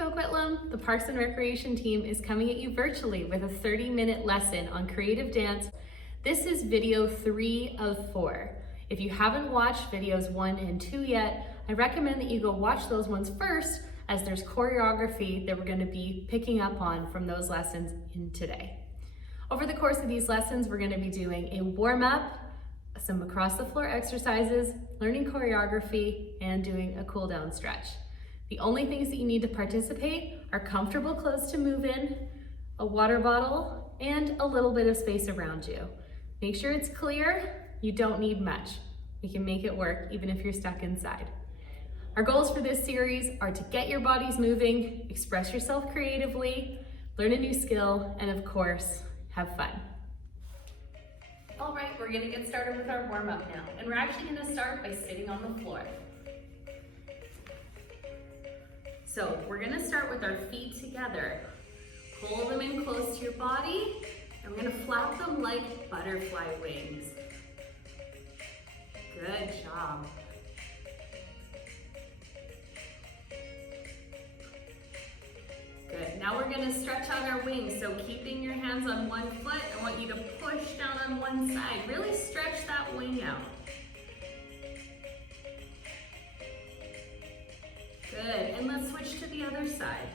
Coquitlam, the Parks and Recreation team is coming at you virtually with a 30-minute lesson on creative dance. This is video 3 of 4. If you haven't watched videos 1 and 2 yet, I recommend that you go watch those ones first, as there's choreography that we're going to be picking up on from those lessons in today. Over the course of these lessons, we're going to be doing a warm-up, some across the floor exercises, learning choreography, and doing a cool down stretch. The only things that you need to participate are comfortable clothes to move in, a water bottle, and a little bit of space around you. Make sure it's clear. You don't need much. We can make it work even if you're stuck inside. Our goals for this series are to get your bodies moving, express yourself creatively, learn a new skill, and of course, have fun. All right, we're gonna get started with our warm-up now. And we're actually gonna start by sitting on the floor. So we're gonna start with our feet together. Pull them in close to your body, and we're gonna flap them like butterfly wings. Good job. Good, now we're gonna stretch out our wings. So keeping your hands on one foot, I want you to push down on one side. Really stretch that wing out. Good, and let's switch to the other side.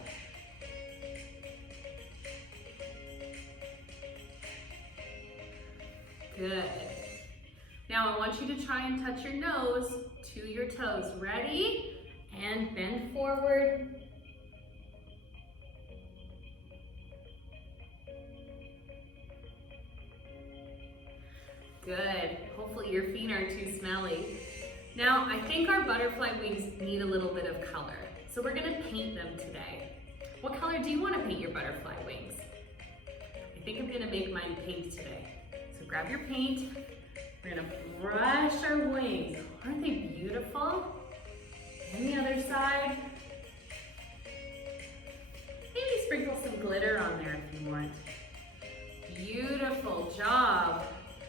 Good. Now I want you to try and touch your nose to your toes. Ready? And bend forward. Good. Hopefully your feet aren't too smelly. Now, I think our butterfly wings need a little bit of color, so we're gonna paint them today. What color do you wanna paint your butterfly wings? I think I'm gonna make mine pink today. So grab your paint, we're gonna brush our wings. Aren't they beautiful? And the other side. Maybe sprinkle some glitter on there if you want. Beautiful job.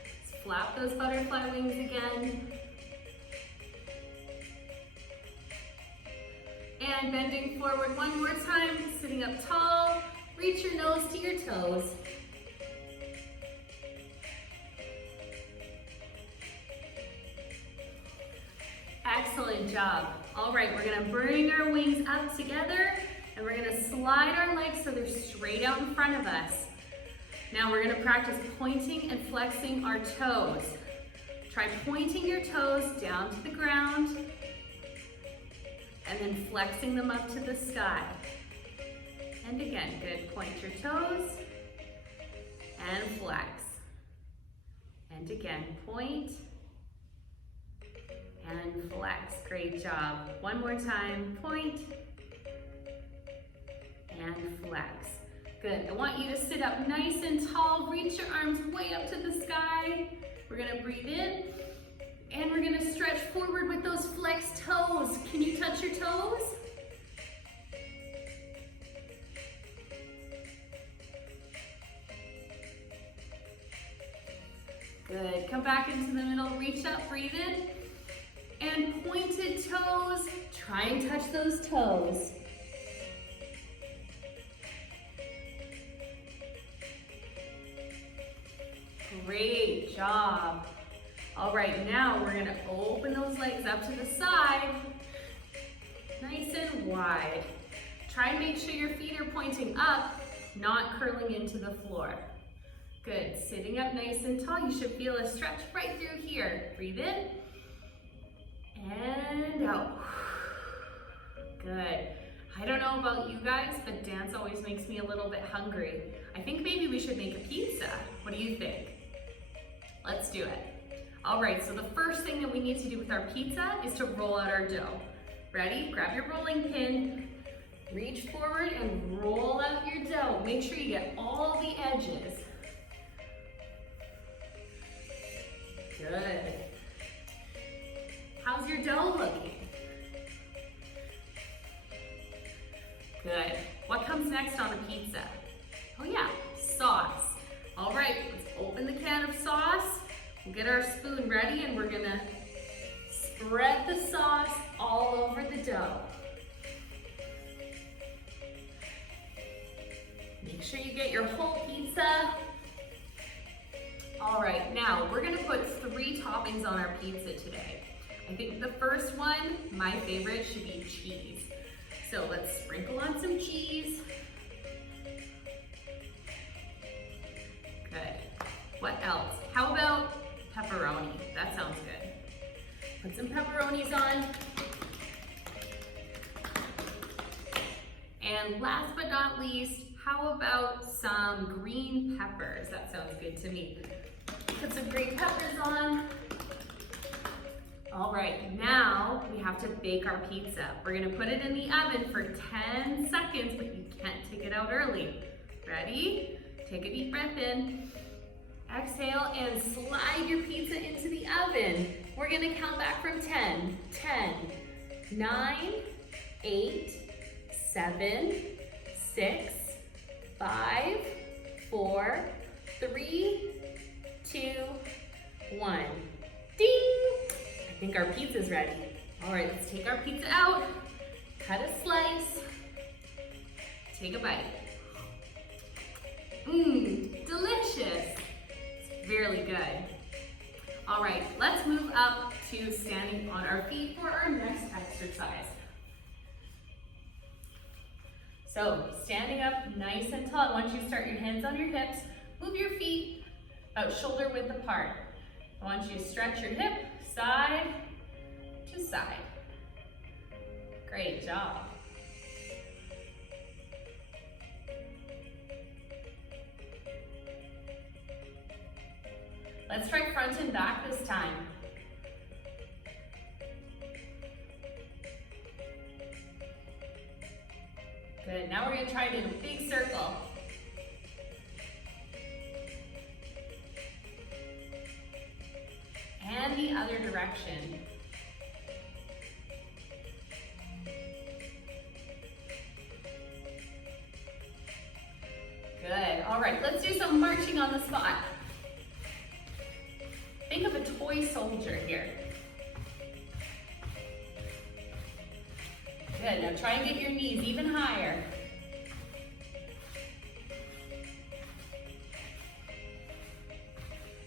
Let's flap those butterfly wings again. And bending forward one more time, sitting up tall, reach your nose to your toes. Excellent job. All right, we're gonna bring our wings up together and we're gonna slide our legs so they're straight out in front of us. Now we're gonna practice pointing and flexing our toes. Try pointing your toes down to the ground, and then flexing them up to the sky. And again, good. Point your toes and flex. And again, point and flex. Great job. One more time, point and flex. Good. I want you to sit up nice and tall. Reach your arms way up to the sky. We're gonna breathe in. And we're gonna stretch forward with those flexed toes. Can you touch your toes? Good, come back into the middle, reach up, breathe in. And pointed toes, try and touch those toes. Great job. All right, now we're gonna open those legs up to the side, nice and wide. Try and make sure your feet are pointing up, not curling into the floor. Good, sitting up nice and tall. You should feel a stretch right through here. Breathe in and out. Good. I don't know about you guys, but dance always makes me a little bit hungry. I think maybe we should make a pizza. What do you think? Let's do it. All right, so the first thing that we need to do with our pizza is to roll out our dough. Ready? Grab your rolling pin, reach forward and roll out your dough. Make sure you get all the edges. Good. How's your dough looking? Good. What comes next on a pizza? Oh yeah, sauce. All right, let's open the can of sauce. We'll get our spoon ready and we're gonna spread the sauce all over the dough. sure you get your whole pizza. All right, now we're gonna put 3 toppings on our pizza today. I think the first one, my favorite, should be cheese. So let's sprinkle on some cheese. Good. What else? How about pepperoni? That sounds good. Put some pepperonis on. And last but not least, how about some green peppers? That sounds good to me. Put some green peppers on. All right, now we have to bake our pizza. We're gonna put it in the oven for 10 seconds, but you can't take it out early. Ready? Take a deep breath in. Exhale and slide your pizza into the oven. We're gonna count back from 10. 10, 9, 8, 7, 6, 5, 4, 3, 2, 1. Ding! I think our pizza's ready. All right, let's take our pizza out, cut a slice, take a bite. Mmm, delicious. It's really good. All right, let's move up to standing on our feet for our next exercise. So, standing up nice and tall. I want you to start your hands on your hips. Move your feet about shoulder width apart. I want you to stretch your hip side to side. Great job. Let's try front and back this time. Good, now we're gonna try it in a big circle. And the other direction. Good, all right, let's do some marching on the spot. Think of a toy soldier here. Good, now try and get your knees even higher.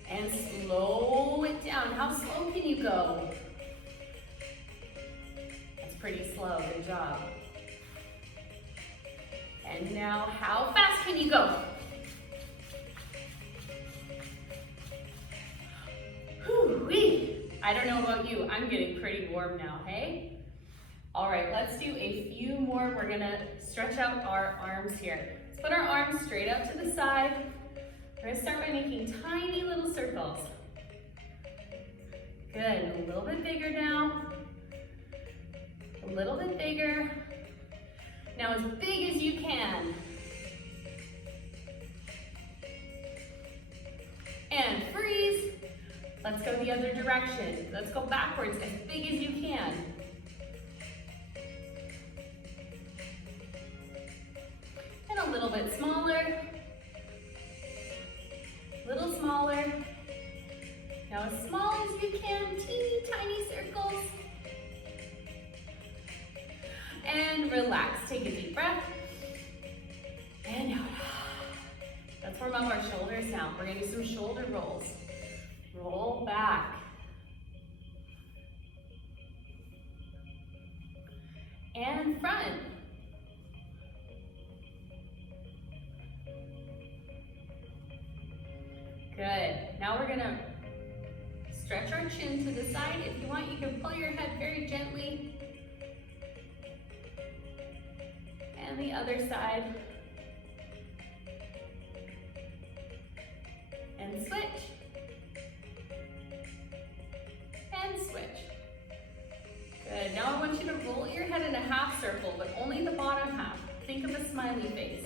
And slow it down. How slow can you go? That's pretty slow, good job. And now, how fast can you go? Whew-wee. I don't know about you, I'm getting pretty warm now, hey? All right, let's do a few more. We're gonna stretch out our arms here. Let's put our arms straight out to the side. We're gonna start by making tiny little circles. Good, a little bit bigger now. A little bit bigger. Now as big as you can. And freeze. Let's go the other direction. Let's go backwards as big as you can. And a little bit smaller. Little smaller. Now as small as you can, teeny tiny circles. And relax, take a deep breath. And out. Let's warm up our shoulders now. We're gonna do some shoulder rolls. Roll back. And front. Good. Now we're gonna stretch our chin to the side. If you want, you can pull your head very gently. And the other side. And switch. And switch. Good. Now I want you to roll your head in a half circle, but only the bottom half. Think of a smiley face.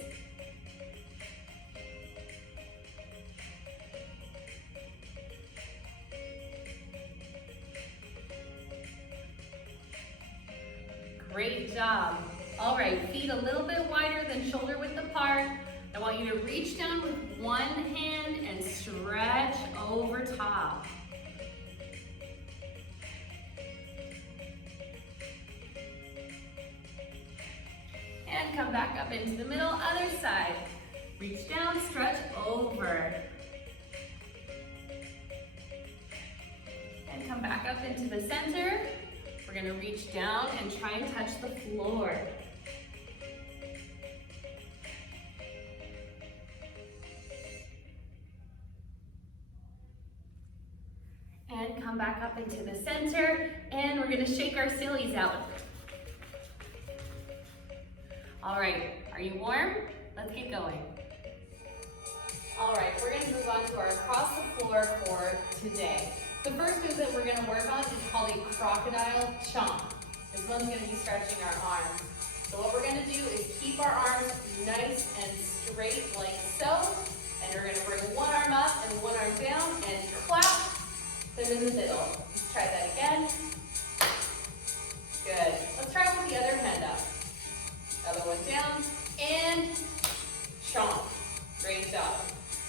Great job. All right, feet a little bit wider than shoulder width apart. I want you to reach down with one hand and stretch over top. And come back up into the middle, other side. Reach down, stretch over. And come back up into the center. We're gonna reach down and try and touch the floor. And come back up into the center, and we're gonna shake our sillies out. All right, are you warm? Let's get going. All right, we're gonna move on to our across the floor for today. The first move that we're gonna work on is called a crocodile chomp. This one's gonna be stretching our arms. So what we're gonna do is keep our arms nice and straight like so, and we're gonna bring one arm up and one arm down and clap them in the middle. Let's try that again. Good. Let's try it with the other hand up. Other one down, and chomp. Great job.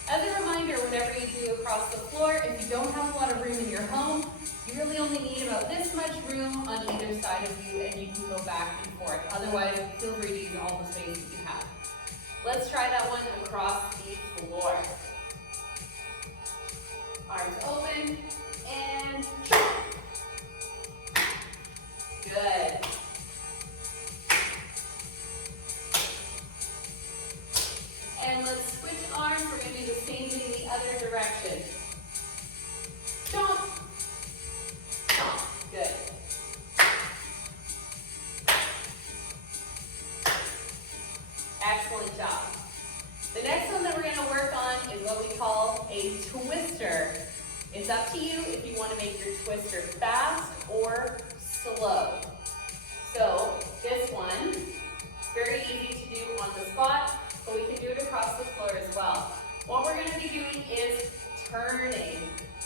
As a reminder, whenever you do across the floor, if you don't have a lot of room in your home, you really only need about this much room on either side of you, and you can go back and forth. Otherwise, feel free to use all the space that you have. Let's try that one across the floor. Arms open, and chomp. Good. And let's switch arms. We're going to do the same thing the other direction. Chomp. Chomp. Good. Excellent job. The next one that we're going to work on is what we call a twister. It's up to you if you want to make your twister fast or slow. So this one, very easy to do on the spot, but we can do it across the floor as well. What we're going to be doing is turning.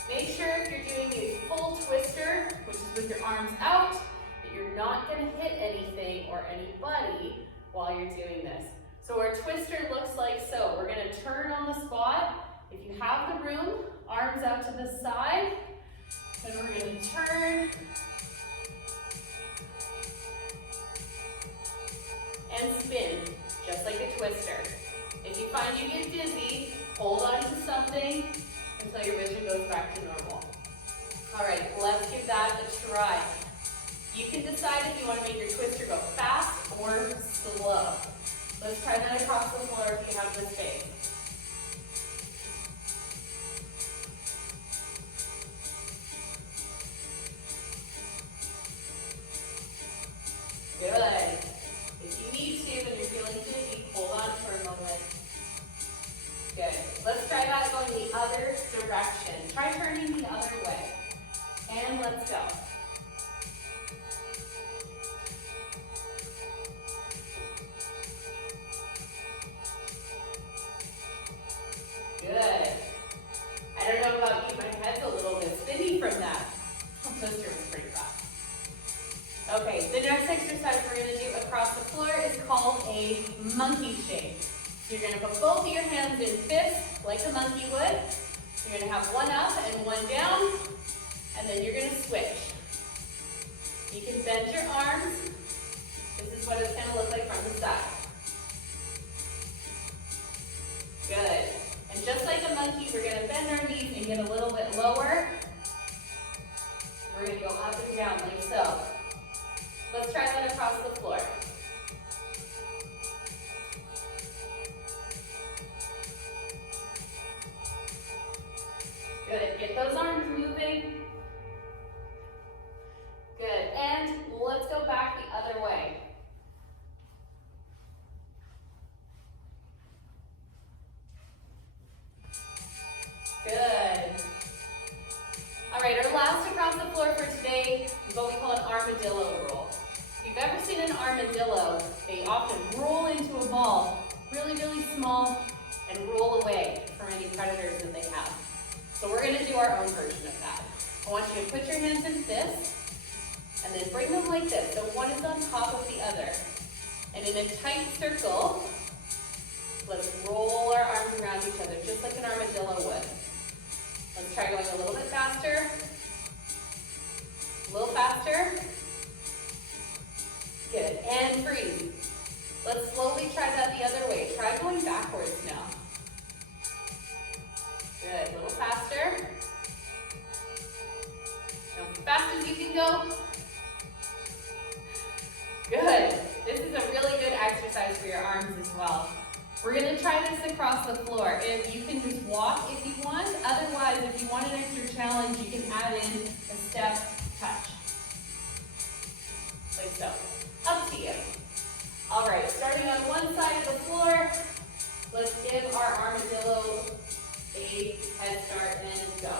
Make sure if you're doing a full twister, which is with your arms out, that you're not going to hit anything or anybody while you're doing this. So our twister looks like so. We're going to turn on the spot. If you have the room, arms out to the side, then we're going to turn and spin, just like a twister. If you find you get dizzy, hold on to something until your vision goes back to normal. All right, let's give that a try. You can decide if you want to make your twister go fast or slow. Let's try that across the floor if you have the space. Good. If you need to and you're feeling dizzy, hold on for a moment. Good. Let's try that going the other direction. Try turning the other way. And let's go. Good. I don't know about you, my head's a little bit spinny from that. Twister was pretty fast. Okay, the next exercise we're going to do across the floor is called a monkey shake. So you're going to put both of your hands in fists like a monkey would. You're going to have one up and one down, and then you're going to switch. You can bend your arms. This is what it's going to look like from the side. Good. And just like a monkey, we're going to bend our knees and get a little bit lower. We're going to go up and down like so. Let's try that across the floor. Good. Get those arms moving. Good. And let's go back the other way. Good. All right, our last across the floor for today is what we call an armadillo roll. If you've ever seen an armadillo, they often roll into a ball, really, really small, and roll away from any predators that they have. So we're going to do our own version of that. I want you to put your hands in fists, and then bring them like this, so one is on top of the other. And in a tight circle, let's roll our arms around each other, just like an armadillo would. Let's try going a little bit faster. A little faster. Good, and freeze. Let's slowly try that the other way. Try going backwards now. Fast as you can go. Good. This is a really good exercise for your arms as well. We're gonna try this across the floor. If you can just walk if you want. Otherwise, if you want an extra challenge, you can add in a step touch. Like so. Up to you. All right, starting on one side of the floor, let's give our armadillo a head start and go.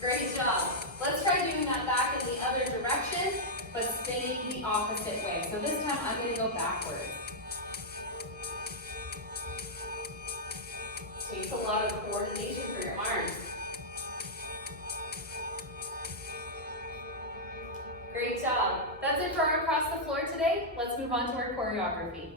Great job. Let's try doing that back in the other direction, but staying the opposite way. So this time I'm going to go backwards. Takes a lot of coordination for your arms. Great job. That's it for our across the floor today. Let's move on to our choreography.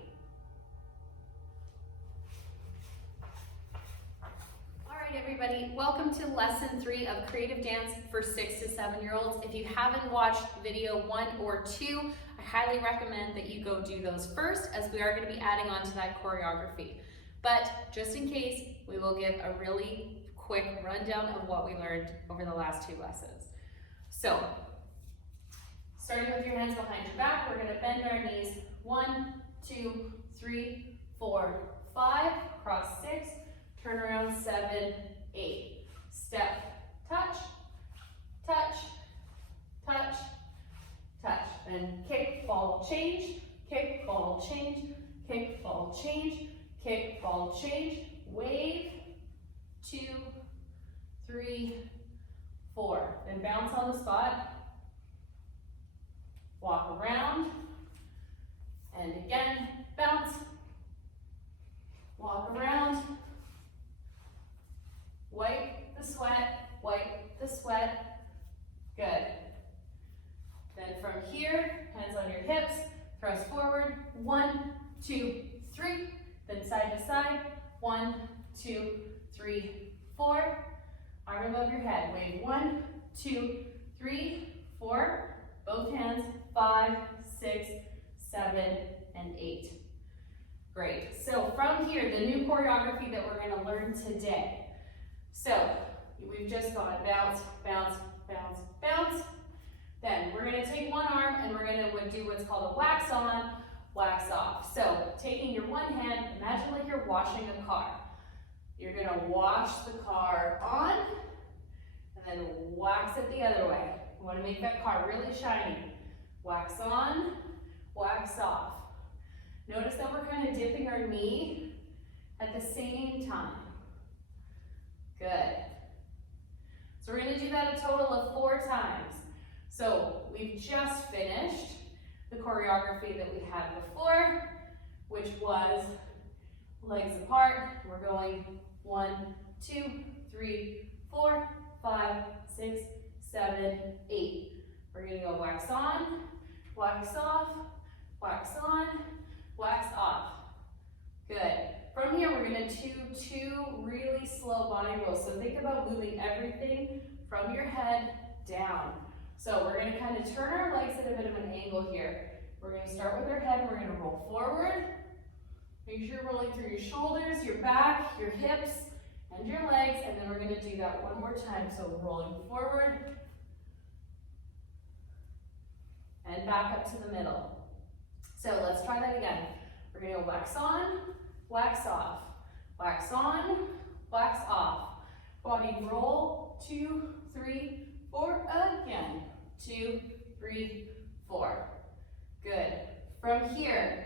Everybody, welcome to lesson 3 of creative dance for 6 to 7-year-olds. If you haven't watched video 1 or 2, I highly recommend that you go do those first, as we are going to be adding on to that choreography. But just in case, we will give a really quick rundown of what we learned over the last 2 lessons. So, starting with your hands behind your back, we're going to bend our knees 1, 2, 3, 4, 5, cross 6, turn around 7, 8. Step, touch, touch, touch, touch. Then kick, fall, change, kick, fall, change, kick, fall, change, kick, fall, change. Wave, 2, 3, 4. Then bounce on the spot. Walk around. And again, bounce. Walk around. Wipe the sweat, wipe the sweat. Good. Then from here, hands on your hips, thrust forward. 1, 2, 3. Then side to side. 1, 2, 3, 4. Arm above your head. Wave 1, 2, 3, 4. Both hands. 5, 6, 7, and 8. Great. So from here, the new choreography that we're going to learn today. So we've just gone bounce, bounce, bounce, bounce. Then we're going to take one arm and we're going to do what's called a wax on, wax off. So taking your one hand, imagine like you're washing a car. You're going to wash the car on and then wax it the other way. You want to make that car really shiny. Wax on, wax off. Notice that we're kind of dipping our knee at the same time. Good. So we're going to do that a total of 4 times. So we've just finished the choreography that we had before, which was legs apart. We're going 1, 2, 3, 4, 5, 6, 7, 8. We're going to go wax on, wax off, wax on, wax off. Good. From here, we're going to do 2 really slow body rolls. So think about moving everything from your head down. So we're going to kind of turn our legs at a bit of an angle here. We're going to start with our head and we're going to roll forward. Make sure you're rolling through your shoulders, your back, your hips, and your legs. And then we're going to do that one more time. So rolling forward and back up to the middle. So let's try that again. We're going to go wax on, wax off, wax on, wax off. Body roll, 2, 3, 4, again. 2, 3, 4. Good. From here,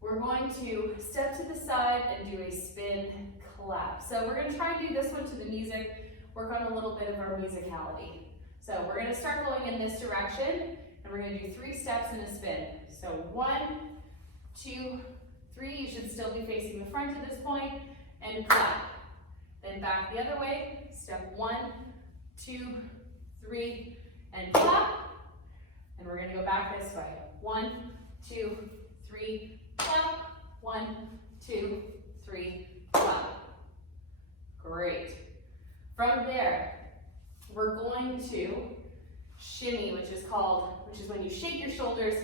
we're going to step to the side and do a spin clap. So we're going to try and do this one to the music, work on a little bit of our musicality. So we're going to start going in this direction, and we're going to do 3 steps and a spin. So 1, 2, 3, you should still be facing the front at this point, and clap. Then back the other way, step 1, 2, 3, and clap. And we're going to go back this way. 1, 2, 3, clap. 1, 2, 3, clap. Great. From there, we're going to shimmy, which is when you shake your shoulders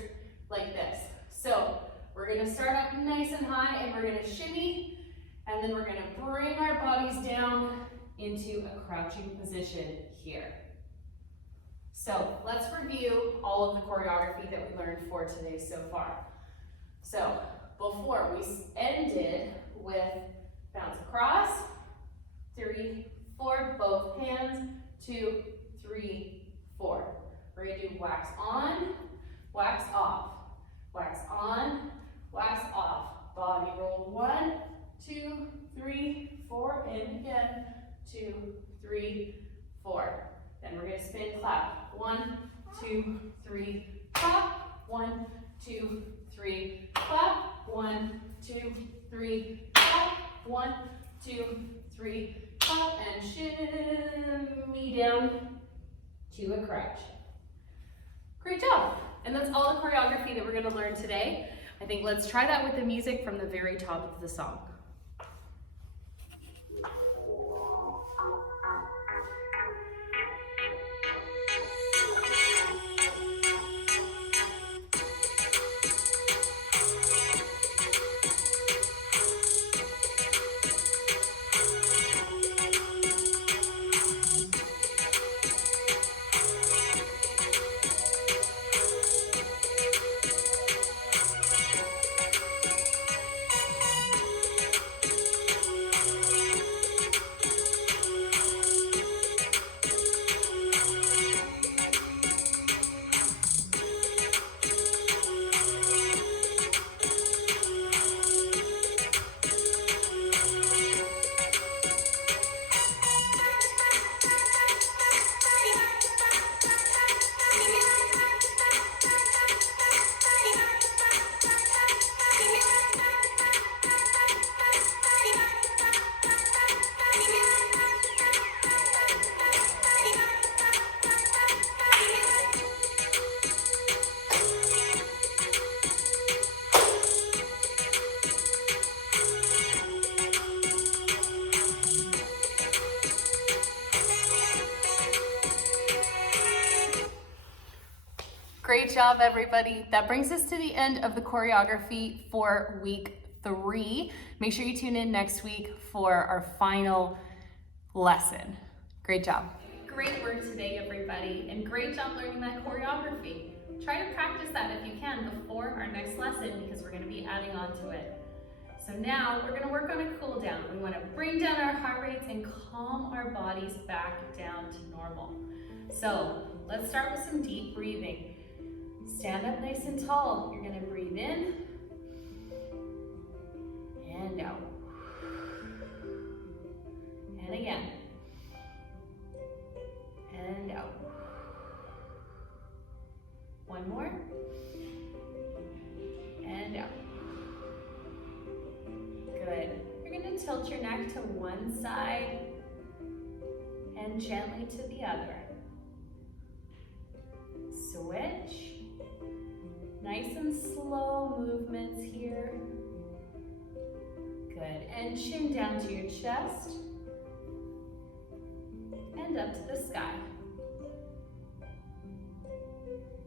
like this. So We're gonna start up nice and high and we're gonna shimmy, and then we're gonna bring our bodies down into a crouching position here. So let's review all of the choreography that we learned for today so far. So before we ended with bounce across, 3, 4, both hands, 2, 3, 4. We're gonna do wax on, wax off, wax on, wax off. Body roll 1, 2, 3, 4, and again, 2, 3, 4. Then we're gonna spin clap. 1, 2, 3, clap. 1, 2, 3, clap. 1, 2, 3, clap. 1, 2, 3, clap, and shimmy down to a crouch. Great job. And that's all the choreography that we're gonna learn today. I think let's try that with the music from the very top of the song. Great job, everybody. That brings us to the end of the choreography for week 3. Make sure you tune in next week for our final lesson. Great job. Great work today, everybody, and great job learning that choreography. Try to practice that if you can before our next lesson, because we're going to be adding on to it. So now we're going to work on a cool down. We want to bring down our heart rates and calm our bodies back down to normal. So let's start with some deep breathing. Stand up nice and tall. You're going to breathe in and out. And again. And out. One more. And out. Good. You're going to tilt your neck to one side and gently to the other. Switch. Nice and slow movements here. Good. And chin down to your chest and up to the sky.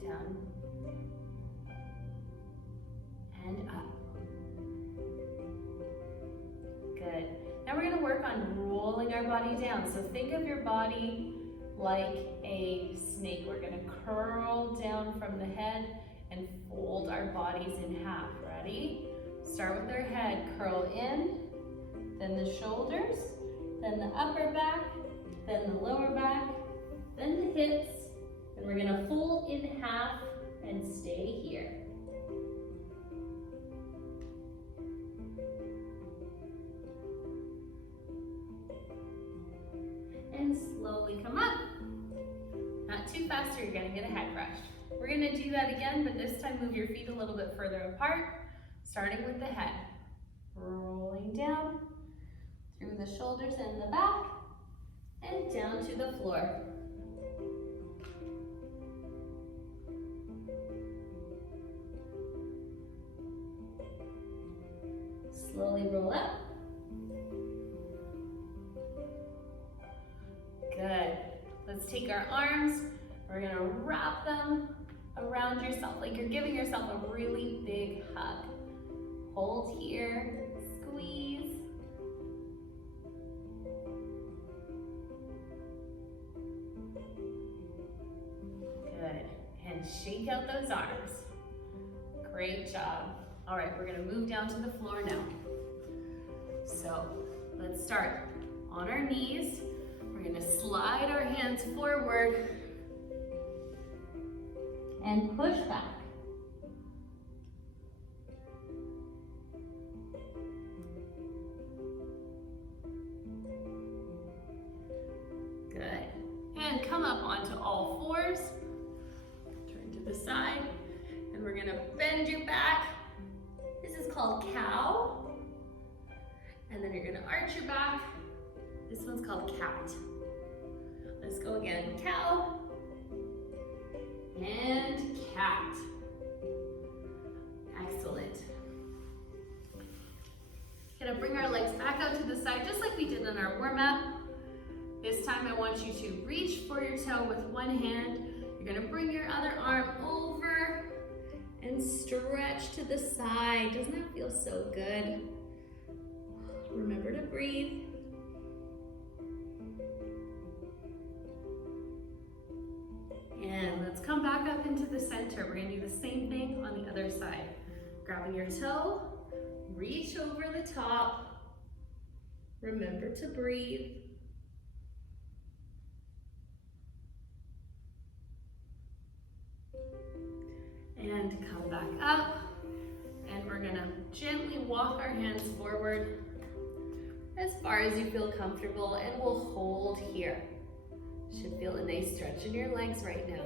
Down and up. Good. Now we're going to work on rolling our body down. So think of your body like a snake. We're going to curl down from the head and fold our bodies in half. Ready? Start with our head, curl in, then the shoulders, then the upper back, then the lower back, then the hips, and we're gonna fold in half and stay here. And slowly come up. Not too fast or you're gonna get a head rush. We're gonna do that again, but this time move your feet a little bit further apart, starting with the head. Rolling down through the shoulders and the back, and down to the floor. Slowly roll up. Good. Let's take our arms. We're gonna wrap them around yourself like you're giving yourself a really big hug. Hold here, squeeze. Good, and shake out those arms. Great job. All right, we're gonna move down to the floor now. So let's start on our knees. We're gonna slide our hands forward and push back. Good. And come up onto all fours. Turn to the side. And we're gonna bend your back. This is called cow. And then you're gonna arch your back. This one's called cat. Let's go again. Cow and cat. Excellent. Gonna bring our legs back out to the side just like we did in our warm-up. This time I want you to reach for your toe with one hand. You're gonna bring your other arm over and stretch to the side. Doesn't that feel so good? Remember to breathe. And let's come back up into the center. We're gonna do the same thing on the other side. Grabbing your toe, reach over the top. Remember to breathe. And come back up. And we're gonna gently walk our hands forward as far as you feel comfortable, and we'll hold here. Should feel a nice stretch in your legs right now.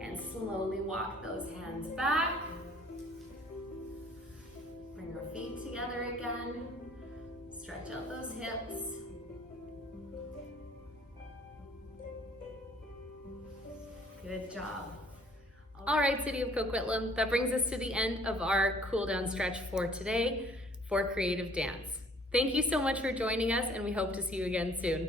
And slowly walk those hands back. Bring your feet together again. Stretch out those hips. Good job. All right, City of Coquitlam, that brings us to the end of our cool down stretch for today for creative dance. Thank you so much for joining us, and we hope to see you again soon.